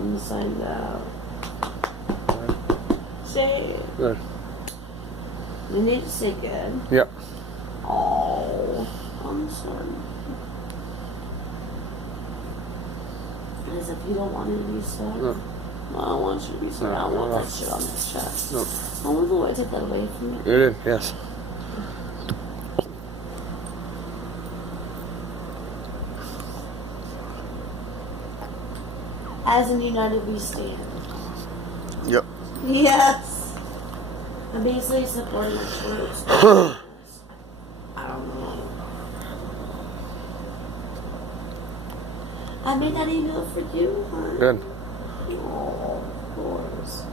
on the side out. Say it. Good. You need to say good. Yep. Oh, I'm sorry. As if you don't want it to be said. No. I don't want you to be said. I don't want that shit on this chest. No. I wonder why I took that away from you. You did, yes. As in united we stand. Yep. Yes. I'm basically supporting the troops. I don't know. I made that email for you, huh? Good. Oh, of course.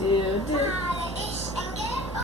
Dude.